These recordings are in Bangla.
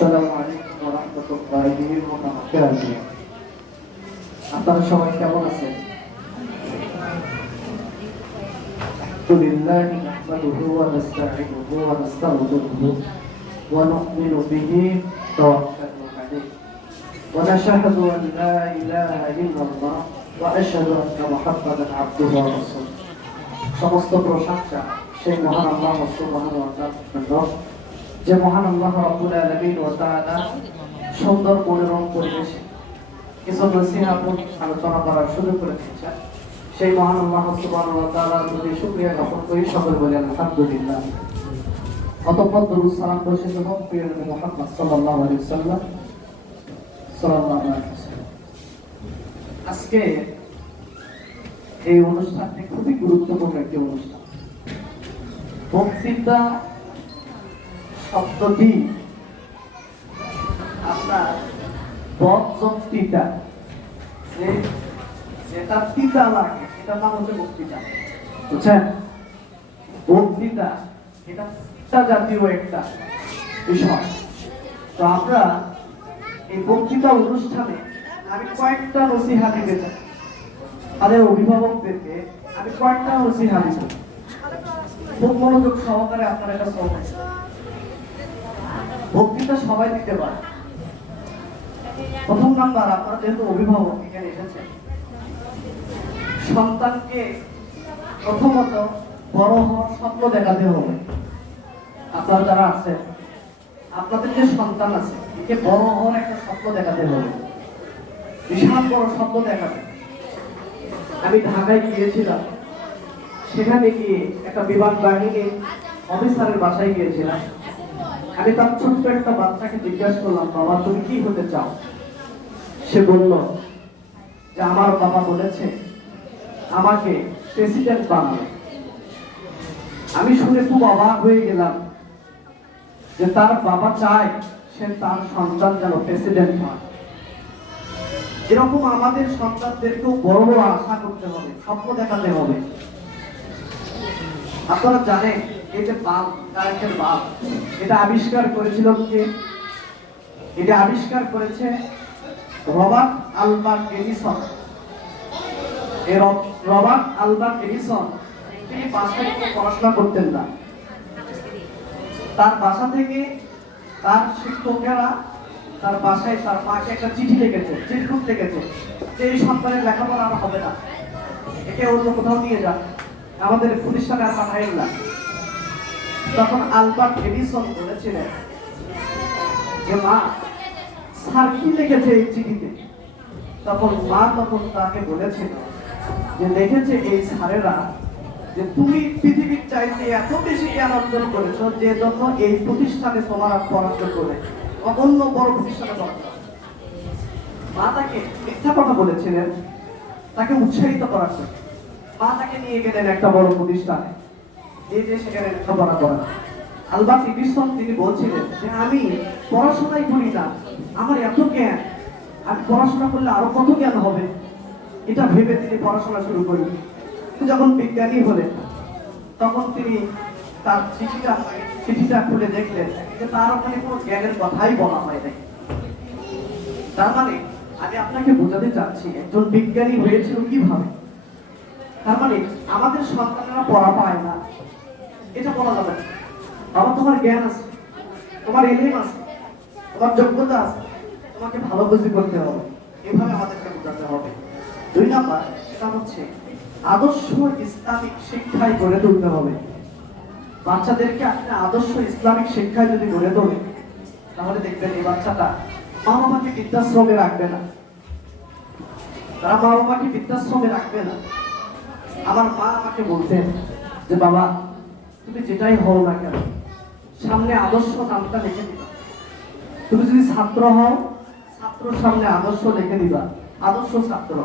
আসসালামু আলাইকুম ওয়া রাহমাতুল্লাহি ওয়া বারাকাতুহু। আপনারা সবাই কেমন আছেন? আলহামদুলিল্লাহি নাহমাদুহু ওয়া নাস্তাঈনুহু ওয়া নাস্তাগফিরুহু ওয়া নু'মিনু বিহি ওয়া তাওয়াক্কালু আলাইহি ওয়া নাশহাদু আন লা ইলাহা ইল্লাল্লাহ ওয়া আশহাদু আন্না মুহাম্মাদান আবদুহু ওয়া রাসূলুহু। সমস্ত প্রশংসা সেই মহান আল্লাহ সুবহানাহু ওয়া তাআলার, যে মহান আল্লাহ রাব্বুল আলামিন ওয়া তাআলা সুন্দর মনোরম পরিবেশে কিছু নসিহত আলোচনা করার সুযোগ করে দিয়েছেন। সেই মহান আল্লাহ সুবহানাহু ওয়া তাআলার প্রতি শুকরিয়া জ্ঞাপন করি, সকলে বলি আলহামদুলিল্লাহ। অতঃপর দরুদ সালাম বর্ষিত হোক প্রিয় নবী মুহাম্মদ সাল্লাল্লাহু আলাইহি ওয়াসাল্লাম। আজকে এই অনুষ্ঠানটি খুবই গুরুত্বপূর্ণ একটি অনুষ্ঠান। বক্তৃতা শব্দটি আপনার বক্তৃতা, যেটা তিতা লাগে সেটার নাম হচ্ছে বক্তৃতা, বুঝছেন? বক্তৃতা এটা তিতা জাতীয় একটা বিষয়। তো আমরা এই বক্তৃতা অনুষ্ঠানে আমি কয়েকটা নসিহত দিতে চাই, তাদের অভিভাবকদেরকে আমি কয়েকটা নসিহত দিব। খুব মনোযোগ সহকারে আপনারা এটা শুনবেন। বক্তৃতা সবাই দিতে পারে। প্রথম নাম্বার, আপনারা যেহেতু অভিভাবক এখানে এসেছেন, সন্তানকে প্রথমত বড় হওয়ার স্বপ্ন দেখাতে হবে। আপনারা যারা আছেন, আপনাদের যে সন্তান আছে একে বড় হওয়ার একটা স্বপ্ন দেখাতে হবে, বিশাল বড় স্বপ্ন দেখাতে। আমি ঢাকায় গিয়েছিলাম, সেখানে গিয়ে একটা বিমান বাহিনী অফিসারের বাসায় গিয়েছিলাম। আমি তার ছোট্ট একটা বাচ্চাকে জিজ্ঞাসা করলাম, বাবা তুমি কি হতে চাও? সে বলল যে আমার বাবা বলেছে আমাকে প্রেসিডেন্ট বানাবে। আমি শুনে খুব অবাক হয়ে গেলাম যে তার বাবা চায় সে তার সন্তান যেন প্রেসিডেন্ট হয়। এরকম আমাদের সন্তানদেরকেও বড় বড় আশা করতে হবে, স্বপ্ন দেখাতে হবে। আপনারা জানেন এই যে বাল্ব, কারেন্টের বাল্ব, এটা আবিষ্কার করেছিল কে? এটা আবিষ্কার করেছে রবার্ট আলভা এডিসন। এই রবার্ট আলভা এডিসন তিনি বাসায় পড়াশোনা করতেন না। তার বাসা থেকে তার শিক্ষকেরা তার বাসায় তার মাকে একটা চিঠি লিখেছে, চিঠি লিখেছে যে এই সন্তানের লেখাপড়া আর হবে না, একে অন্য কোথাও নিয়ে যান, আমাদের প্রতিষ্ঠানে আর পাঠাইল না। তখন আলবার্ট এডিসন বলেছিলেন যে মা, স্যার কি লিখেছে এই চিঠিতে? তখন মা তাকে বলেছিল যে লিখেছে এই স্যারেরা যে তুমি পৃথিবীর চাইতে এত বেশি জ্ঞান অর্জন করেছো, যে জন্য এই প্রতিষ্ঠানে তোমার পড়াশোনা করে অন্য বড় প্রতিষ্ঠানে পড়াশোনা। মা তাকে মিথ্যা কথা বলেছিলেন তাকে উৎসাহিত করার জন্য। মা তাকে নিয়ে গেলেন একটা বড় প্রতিষ্ঠানে, এই যে সেখানে লেখাপড়া করেন। আলবার্ট এডিসন তিনি বলছিলেন যে আমি পড়াশোনাই করি না, আমার এত জ্ঞান, আমি পড়াশোনা করলে আরো কত জ্ঞান হবে, এটা ভেবে তিনি পড়াশোনা শুরু করলেন। যখন বিজ্ঞানী হলেন তখন তিনি তার চিঠিটা খুলে দেখলেন যে তার ওখানে কোনো জ্ঞানের কথাই বলা হয় নাই। তার মানে আমি আপনাকে বোঝাতে চাচ্ছি একজন বিজ্ঞানী হয়েছিল কিভাবে। তার মানে আমাদের সন্তানেরা পড়া পায় না এটা বলা যাবে না। বাবা তোমার জ্ঞান আছে, তোমার এলিম আছে, তোমার যোগ্যতা আছে, তোমাকে ভালো বুঝি করতে হবে, এভাবে আমাদেরকে বোঝাতে হবে। দুই নাম্বার, সেটা হচ্ছে আদর্শ ইসলামিক শিক্ষায় গড়ে তুলতে হবে। বাচ্চাদেরকে আপনি আদর্শ ইসলামিক শিক্ষায় যদি গড়ে তোলেন, তাহলে দেখবেন এই বাচ্চাটা মা বাবাকে বৃদ্ধাশ্রমে রাখবে না। তারা মা বাবাকে বৃদ্ধাশ্রমে রাখবে না। আমার মা আমাকে বলতেন যে বাবা তুমি যেটাই হও না কেন, সামনে আদর্শ নামটা লিখে দিবা। তুমি যদি ছাত্র হও, ছাত্রর সামনে আদর্শ লিখে দিবা, আদর্শ ছাত্র।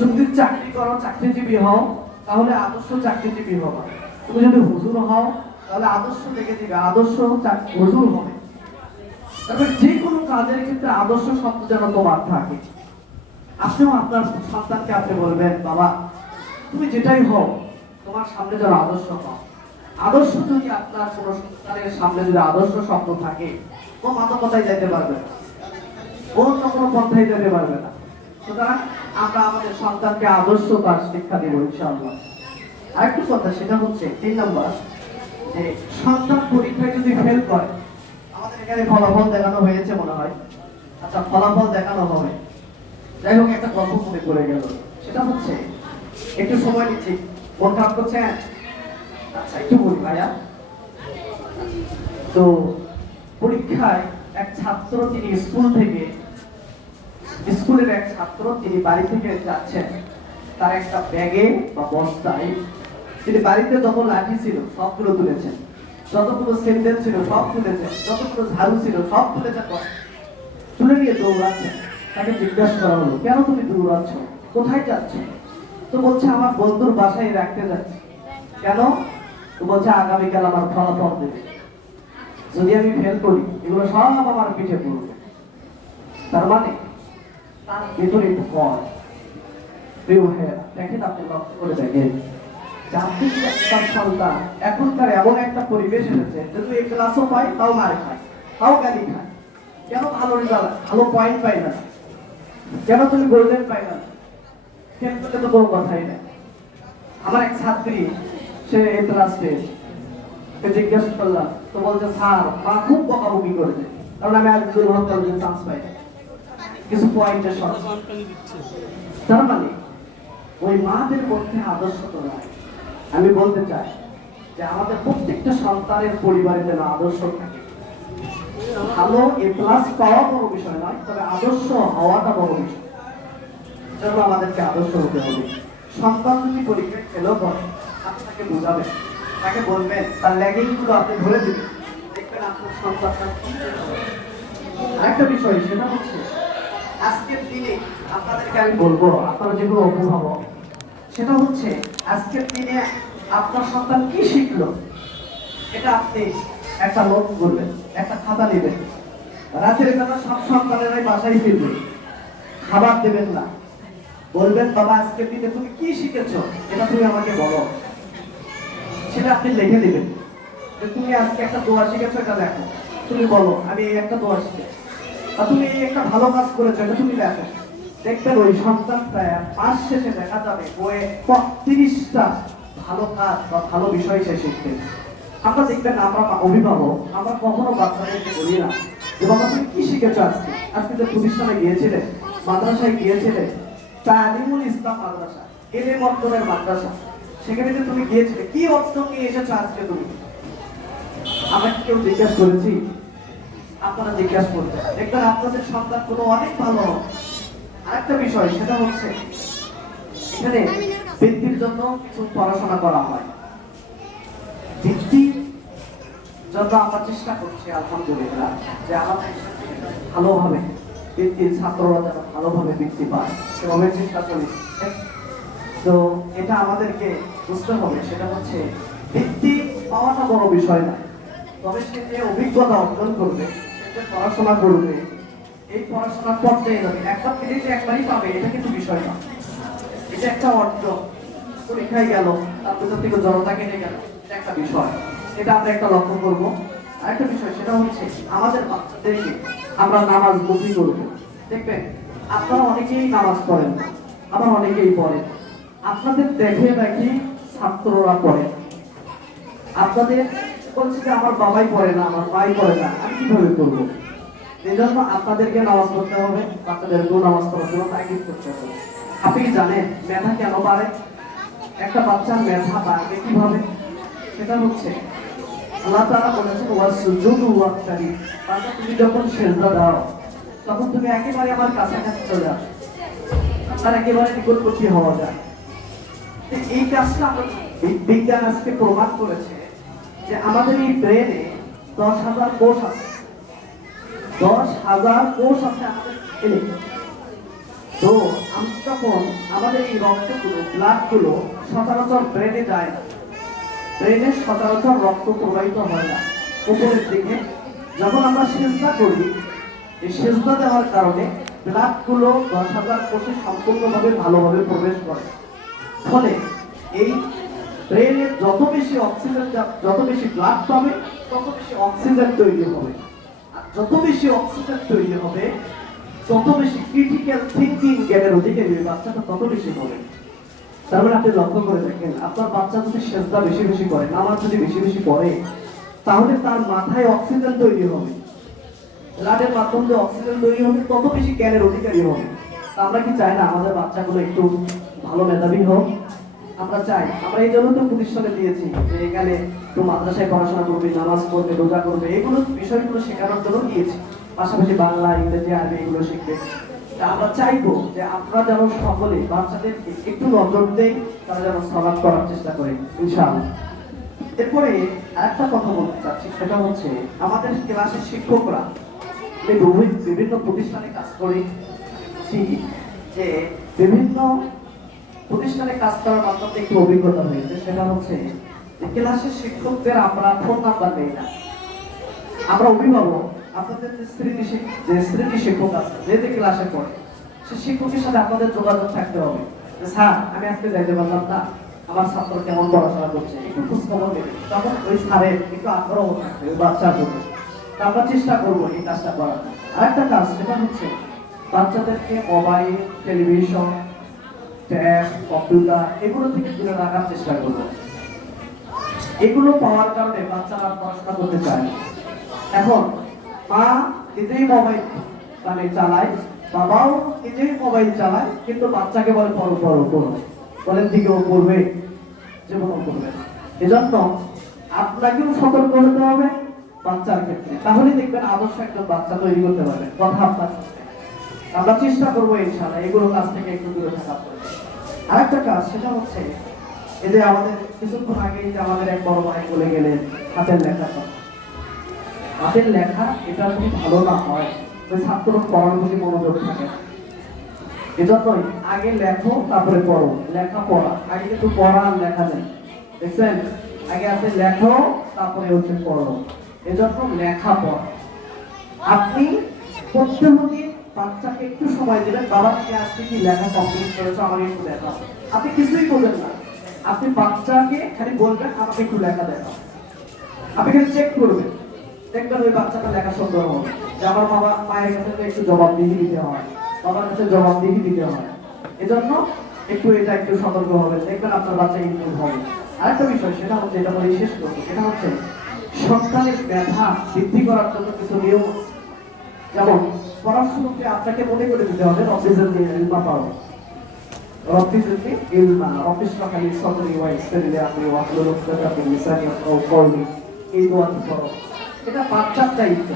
যদি চাকরি করো, চাকরিজীবী হও, তাহলে আদর্শ চাকরিজীবী হবা। তুমি যদি হুজুর হও, তাহলে আদর্শ লিখে দিবে, আদর্শ হুজুর হবে। তারপরে যে কোনো কাজের ক্ষেত্রে আদর্শ শব্দ যেন তোমার থাকে। আপনিও আপনার সন্তানকে আপনি বলবেন বাবা তুমি যেটাই হও তোমার সামনে যেন আদর্শ হও। আদর্শ যদি আপনার কোনো সন্তানের সামনে যদি আদর্শ স্বপ্ন থাকে, ও মানবতায় যেতে পারবে না, অন্য কোনো পন্থায় যেতে পারবে না। সুতরাং আমরা আমাদের সন্তানকে আদর্শ তার শিক্ষা দেবো ইনশাআল্লাহ। আরেকটি কথা, সেটা হচ্ছে 3 নম্বর, যে সন্তান পরীক্ষায় যদি ফেল করে, আমাদের এখানে ফলাফল দেখানো হয়েছে মনে হয়, আচ্ছা ফলাফল দেখানো হবে, যাই হোক একটা গল্প মনে পড়ে গেল। সেটা হচ্ছে, একটু সময় নিচ্ছি, মন খারাপ করছেন? আচ্ছা একটু বলি ভাইয়া। তো পরীক্ষায় এক ছাত্র, তিনি স্কুলের এক ছাত্র, তিনি বাড়ি থেকে যাচ্ছেন, তার একটা ব্যাগে বা বস্তায় তিনি বাড়িতে যত লাঠি ছিল সবগুলো তুলেছেন, যতগুলো স্যান্ডেল ছিল সব তুলেছেন, যতগুলো ঝাড়ু ছিল সব তুলেছেন, তুলে নিয়ে দৌড়াচ্ছেন। তাকে জিজ্ঞাসা করা হলো, কেন তুমি দৌড়াচ্ছ, কোথায় যাচ্ছ? তো বলছে, আমার বন্ধুর বাসায় রাখতে যাচ্ছি। কেন? তো বলছে, আগামীকাল আমার ফলাফল দেবে, যদি আমি ফেল করি এগুলো সব আমার পিঠে পড়বে। তার মানে তার ভেতরে ভয়। প্রিয় ভাইয়েরা, দেখেন, আপনি লক্ষ্য করে দেখেন, তার সন্তান এখনকার এমন একটা পরিবেশ এসেছে, যদি এই ক্লাসও পায় তাও মারে খায়, তাও গালি খায়। কেন ভালো রেজাল্ট, ভালো পয়েন্ট পাই না? কেন তুমি গোল্ডেন পাই না? কিন্তু তো কোনো কথাই নেই। আমার এক ছাত্রী, সে ক্লাস টেস্ট, জিজ্ঞাসা করলাম, তো বলছে, স্যার মা খুব বকাবকি করেছে, কারণ আমি আজ দুর্ভাগ্য কলেজে চান্স পাই কিছু পয়েন্টের সঙ্গে। তার মানে ওই মাদের মধ্যে আদর্শ তো নাই। আমি বলতে চাই যে আমাদের প্রত্যেকটা সন্তানের পরিবারে যেন আদর্শ থাকে। ভালো এ প্লাস পাওয়া বড় বিষয় নয়, তবে আদর্শ হওয়াটা বড় বিষয়। জন্য আমাদেরকে আদর্শ হতে হবে। সন্তান যদি পরীক্ষায় ফেলও করে, আপনি তাকে বুঝাবেন, তাকে বলবেন, তার ল্যাগিং গুলো আপনি ধরে দিবেন, দেখবেন আপনার সন্তানটা। আরেকটা বিষয়, সেটা হচ্ছে আজকের দিনে আপনাদেরকে আমি বলবো, আপনারা যেগুলো অভিভাবক, সেটা হচ্ছে আজকের দিনে আপনার সন্তান কি শিখলো, এটা আপনি একটা নোট করবেন, একটা খাতা নেবেন। রাতের বেলা সব সন্তানেরাই বাসায় ফিরবে, খাবার দেবেন না, বলবেন, বাবা আজকের দিনে তুমি কি শিখেছো, এটা তুমি আমাকে বলো। সেটা আপনি লিখে দিবেন, যে তুমি আজকে একটা দোয়া শিখেছো, এটা লেখো। তুমি বলো, আমি এই একটা দোয়া শিখেছি, বা তুমি এই একটা ভালো কাজ করেছো, এটা তুমি লেখো। দেখবেন ওই সন্তানটা মাস শেষে দেখা যাবে বইয়ে ৩৫টা ভালো কাজ বা ভালো বিষয় সে শিখতে। আমরা দেখবেন, আমরা অভিভাবক, আমরা কখনো বাচ্চাদেরকে বলি না যে বাবা তুমি কি শিখেছো আজকে, আজকে যে প্রতিষ্ঠানে গিয়েছিলে, মাদ্রাসায় গিয়েছিলে, তালিমুল ইসলাম মাদ্রাসা, এলে মর্তনের মাদ্রাসা, সেখানে যে তুমি গিয়েছিলে, কি অর্থ নিয়ে এসেছো আজকে তুমি? আমরা কি কেউ জিজ্ঞাসা করেছি? আপনারা জিজ্ঞাসা করবেন, দেখবেন আপনাদের সন্তান কোনো অনেক ভালো। আরেকটা বিষয়, সেটা হচ্ছে এখানে বৃত্তির জন্য কিছু পড়াশোনা করা হয়। বৃত্তির জন্য আমরা চেষ্টা করছি আলহামদুলিল্লাহ, যে আমাদের ভালোভাবে বৃত্তির ছাত্ররা যেন ভালোভাবে বৃত্তি পায়, সেভাবে চেষ্টা করি। তো এটা আমাদেরকে বুঝতে হবে, সেটা হচ্ছে বৃত্তি পাওয়াটা বড় বিষয় না, তবে সে যে অভিজ্ঞতা অর্জন করবে, সে যে পড়াশোনা করবে, এই পড়াশোনার পর্যায়ে যাবে, একবার পেলে যে একবারই পাবে এটা কিন্তু বিষয় না। এটা একটা অর্জন, পরীক্ষায় গেল, তারপর থেকে জড়তা কেটে গেল, এটা একটা বিষয়, এটা আমরা একটা লক্ষ্য করবো। আরেকটা বিষয়, সেটা হচ্ছে আমাদের বাচ্চাদেরকে আমরা নামাজ মুখী করবো। দেখবেন আপনারা অনেকেই নামাজ পড়েন, আবার অনেকেই পড়েন, আপনাদের দেখে দেখি ছাত্ররা পড়ে। আপনাদের বলছে যে আমার বাবাই পড়ে না, আমার মাই পড়ে না, আমি কিভাবে করবো? এই জন্য আপনাদেরকে নামাজ পড়তে হবে, বাচ্চাদেরকেও নামাজ পড়ার জন্য তাকিদ করতে হবে। আপনি কি জানেন মেধা কেন বাড়ে? একটা বাচ্চার মেধা বাড়বে কিভাবে? সেটা হচ্ছে আল্লাহ তাআলা বলেছেন, ওয়াসজুদু ওয়াক্তারি, বান্দা তুমি যখন সিজদা দাও, তখন তুমি একেবারে আমার কাছাকাছি চলে আসো, তার একেবারে নিকটবর্তী হওয়া যায়। এই কাজটা আমরা, বিজ্ঞান আজকে প্রমাণ করেছে যে আমাদের এই ব্রেনে 10,000 কোষ আছে, 10,000 কোষ আছে আমাদের ব্রেনে। তো আমরা যখন আমাদের এই রক্তগুলো, ব্লাডগুলো সচরাচর ব্রেনে যায় না, ব্রেনে সচরাচর রক্ত প্রবাহিত হয় না উপরের দিকে। যখন আমরা সিজদা করি, এই সিজদা দেওয়ার কারণে ব্লাডগুলো 10,000 কোষে সম্পূর্ণভাবে ভালোভাবে প্রবেশ করে, ফলে এই ব্রেনে যত বেশি অক্সিজেন যত বেশি ব্লাড পাবে তত বেশি অক্সিজেন তৈরি হবে, আর যত বেশি অক্সিজেন তৈরি হবে তত বেশি ক্রিটিক্যাল থিঙ্কিং জ্ঞানের অধিকারী ওই বাচ্চাটা তত বেশি হবে। তার মানে আপনি লক্ষ্য করে দেখেন, আপনার বাচ্চা যদি সেজদা বেশি বেশি করে, নামাজ যদি বেশি বেশি করে, তাহলে তার মাথায় অক্সিজেন তৈরি হবে, ব্লাডের মাধ্যমে অক্সিজেন তৈরি হবে, তত বেশি জ্ঞানের অধিকারী হবে। তা আমরা কি চাই না আমাদের বাচ্চাগুলো একটু ভালো মেধাবী হোক? আমরা চাই। আমরা এই জন্য তো প্রতিষ্ঠানে দিয়েছি যে এখানে একটু মাদ্রাসায় পড়াশোনা করবে, নামাজ পড়বে, রোজা করবে, এগুলো বিষয়গুলো শেখানোর জন্য দিয়েছি। পাশাপাশি বাংলা, ইংরেজি, আরবি এগুলো শিখবে। তা আমরা চাইবো যে আপনারা যেন সকলে বাচ্চাদেরকে একটু নজর দেই, তারা যেন সালাত করার চেষ্টা করে, ইনশাআল্লাহ। এরপরে আরেকটা কথা বলতে চাচ্ছি, সেটা হচ্ছে আমাদের ক্লাসের শিক্ষকরা বিভিন্ন প্রতিষ্ঠানে কাজ করে যে বিভিন্ন প্রতিষ্ঠানে কাজ করার মাধ্যমে একটু অভিজ্ঞতা হয়েছে, সেটা হচ্ছে যে ক্লাসের শিক্ষকদের আমরা ফোন নাম্বার নেই না। আমরা অভিভাবক, আপনাদের যে শ্রেণী শিক্ষক আছে, যে ক্লাসে পড়ে, সে শিক্ষকের সাথে আপনাদের যোগাযোগ থাকতে হবে যে স্যার আমি আজকে যাইতে পারলাম না, আমার ছাত্র কেমন পড়াশোনা করছে, একটু খোঁজখবর নেবে। তখন ওই স্যারের একটু আগ্রহ থাকবে ওই বাচ্চার জন্য। আমরা চেষ্টা করবো এই কাজটা করার। আরেকটা কাজ, সেটা হচ্ছে বাচ্চাদেরকে মোবাইল, টেলিভিশন, ট্যাব, কম্পিউটার এগুলো থেকে দূরে রাখার চেষ্টা করবো। এগুলো পাওয়ার কারণে বাচ্চারা পড়াশোনা করতে চায় না। এখন মা নিজেই মোবাইল চালায়, বাবাও নিজেই মোবাইল চালায়, কিন্তু বাচ্চাকে বলে পড়ো পড়ো পড়ো, বলেন দিকেও পড়বে, জীবনও পড়বে। এজন্য আপনাকেও সতর্ক হতে হবে বাচ্চার ক্ষেত্রে, তাহলে দেখবেন আদর্শ একজন বাচ্চা তৈরি করতে পারবেন। কথা আপনার সাথে আমরা চেষ্টা করবো ইনশাআল্লাহ এগুলো কাজ থেকে একটু দূরে থাকার জন্য। আরেকটা কাজ, সেটা হচ্ছে এই যে আমাদের কিছুক্ষণ আগে যে আমাদের এক বড় ভাই বলে গেলেন হাতের লেখা কথা। হাতের লেখা এটা যদি ভালো না হয় ওই ছাত্র পড়ার প্রতি মনোযোগ থাকে। এজন্যই আগে লেখো তারপরে পড়ো, লেখা পড়া, আগে কিন্তু পড়া আর লেখা নেই, দেখছেন? আগে আছে লেখো তারপরে হচ্ছে পড়ো। এজন্য লেখা পড়া আপনি প্রত্যেকদিন বাচ্চাকে একটু সময় দিবেন, বাবা তুমি আজকে কি লেখা কমপ্লিট করেছো আমার একটু দেখাও। আপনি কিছুই বলবেন না, আপনি বাচ্চাকে খালি বলবেন আমাকে একটু লেখা দেখাও। আপনি খালি চেক করবেন, দেখবেন ওই বাচ্চাটা লেখা সুন্দর হবে। যে আমার বাবা মায়ের কাছে একটু জবাবদিহি দিতে হয়, বাবার কাছে জবাবদিহি দিতে হয়। এজন্য একটু এটা একটু সতর্ক হবে, দেখবেন আপনার বাচ্চা ইমপ্রুভ হবে। আরেকটা বিষয়, সেটা হচ্ছে এটা বলে শেষ করবো, সেটা হচ্ছে সন্তানের মেধা বৃদ্ধি করার জন্য কিছু নিয়ম। যেমন পড়াশোনাকে আপনাকে মনে করে দিতে হবে রব্বিজের ইলমা পাও, রব্বিজের ইলমা, রব্বিশরাহ লি সাদরি ওয়া ইয়াসসির লি আমরি ওয়াহলুল উকদাতাম মিন লিসানি ইয়াফকাহু কওলি, এই দোয়াটি পড়ো। এটা বাচ্চার দায়িত্ব।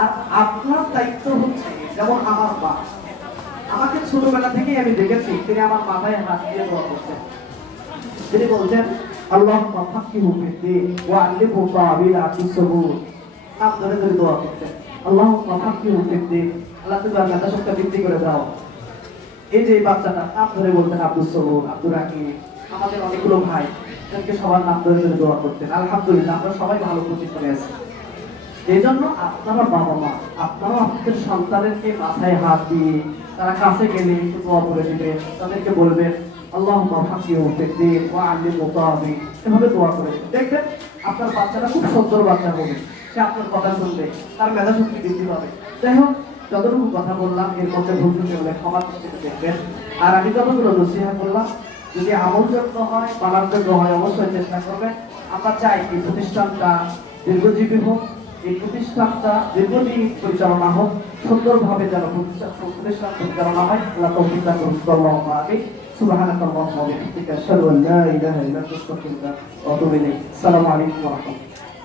আর আপনার দায়িত্ব হচ্ছে, যেমন আমার মা আমাকে ছোটবেলা থেকেই আমি দেখেছি তিনি আমার মাথায় হাত দিয়ে দোয়া করতেন। তিনি বলছেন আল্লাহুম্মা ফাক্কিহু ফিদ্দীন ওয়া আল্লিমহু তা'বীরাতিস সুবুর, নাম ধরে ধরে দোয়া করতেন। আল্লাহুম্মা ফাক্কিহু ফিদ্দীন, আল্লাহ তুমি তার মেধা শক্তি বৃদ্ধি করে দাও। এই যে বাচ্চাটা নাম ধরে বলতেন আব্দুস সবুর, আব্দুর রাকিব, আমাদের অনেকগুলো ভাই এদেরকে সবার নাম ধরে ধরে দোয়া করতেন। আলহামদুলিল্লাহ আমরা সবাই ভালো পজিশনে আছি। এই জন্য আপনারা বাবা মা, আপনারা আপনাদের সন্তানদেরকে মাথায় হাত দিয়ে তারা কাছে গেলে একটু দোয়া করে দিবেন, তাদেরকে বলবেন আল্লাহুম্মা ফাক্কিহু ফিদ্দীন ওয়া আল্লিমহু তা'বীর, এভাবে দোয়া করে দিবেন। দেখবেন আপনার বাচ্চাটা খুব সুন্দর বাচ্চা হবে, সে আপনার কথা শুনবে, তার মেধা শক্তি বৃদ্ধি পাবে। যাই হোক, যতটুকু কথা বললাম এর মধ্যে ভুল ত্রুটি হলে ক্ষমার দৃষ্টিতে দেখবেন। আর আমি যতগুলো নসিহত করলাম যদি আমলযোগ্য হয়, মানার যোগ্য হয়, অবশ্যই চেষ্টা করবেন। আমরা চাই এই প্রতিষ্ঠানটা দীর্ঘজীবী হোক, এই প্রতিষ্ঠানটা দীর্ঘদিন পরিচালনা হোক, সুন্দরভাবে যেন প্রতিষ্ঠান পরিচালনা হয়। আল্লাহ তৌফিক দান করুন। আল্লাহুম্মা আমিন। সুবহানাকাল্লাহুম্মা ওয়া বিহামদিকা আশহাদু আল লা ইলাহা ইল্লা আনতা আস্তাগফিরুকা ওয়া আতুবু ইলাইক। আসসালামু আলাইকুম ওয়া রাহমাতুল্লাহ।